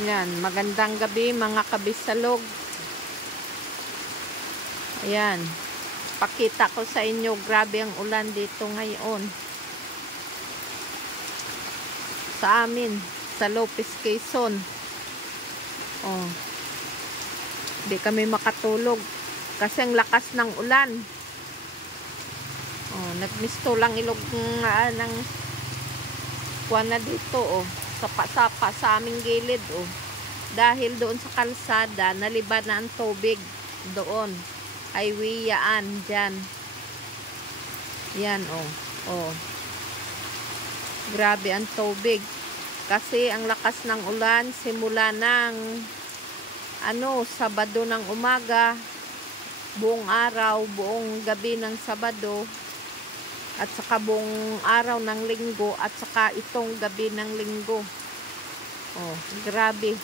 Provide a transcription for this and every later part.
Yan, magandang gabi mga kabisalog. Ayan, pakita ko sa inyo, grabe ang ulan dito ngayon. Sa amin, sa Lopez, Quezon. Oh, di kami makatulog kasi ang lakas ng ulan. Oh, nagmisto lang ilog ng kuwan na dito, oh. Sapa-sapa sa aming gilid, oh. Dahil doon sa kalsada, naliban na ang tubig doon. Highway yan, dyan. Yan, oh. Oh. Grabe ang tubig. Kasi ang lakas ng ulan, simula ng Sabado ng umaga, buong araw, buong gabi ng Sabado, at saka buong araw ng Linggo, at saka itong gabi ng Linggo. Oh, grabe.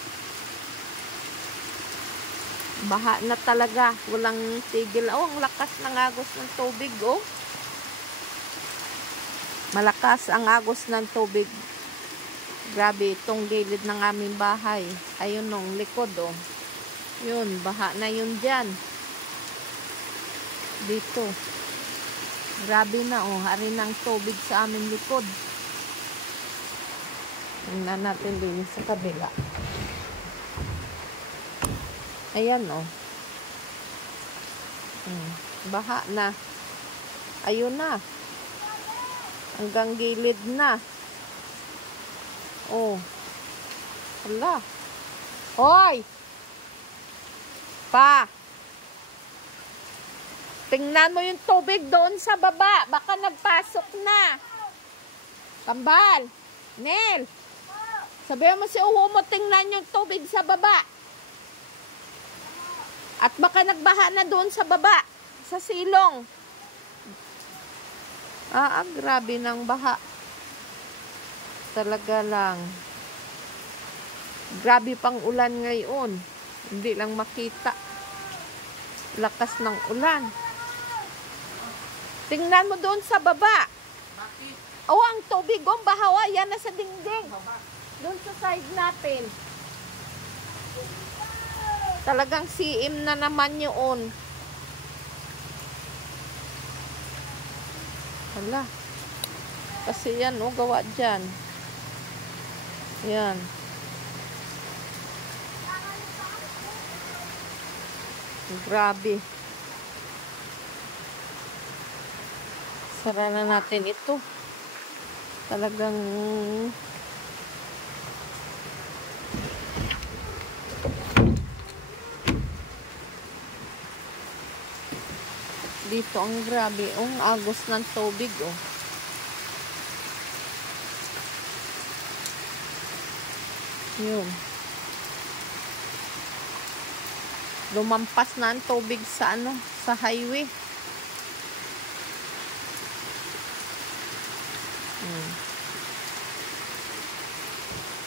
Baha na talaga, walang tigil. Oh, ang lakas ng agos ng tubig, oh. Malakas ang agos ng tubig. Grabe, itong gilid ng aming bahay. Ayun nung likod, oh. Yun, baha na yun dyan. Dito. Grabe na, oh. Hari ng tubig sa aming likod. Tingnan natin din sa kabila. Ayan, oh. Baha na. Ayun na. Hanggang gilid na. Oh. Hala. Hoy! Pa! Tingnan mo yung tubig doon sa baba. Baka nagpasok na. Kambal! Nel! Sabihan mo si Uho mo, tingnan yung tubig sa baba. At baka nagbaha na doon sa baba. Sa silong. Grabe ng baha. Talaga lang. Grabe pang ulan ngayon. Hindi lang makita. Lakas ng ulan. Tingnan mo doon sa baba. Oh, ang tubig, oh, bahawa. Yan na sa dingding. Doon sa side natin. Talagang siim na naman yun. Hala. Kasi yan, oh, gawa dyan. Yan. Grabe. Sara na natin ito. Talagang dito ang grabe. Ang agos ng tubig, oh. Yun. Lumampas na ang tubig sa sa highway.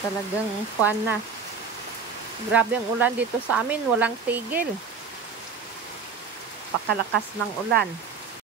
Talagang kuwan na. Grabe ang ulan dito sa amin. Walang tigil. Pakalakas ng ulan.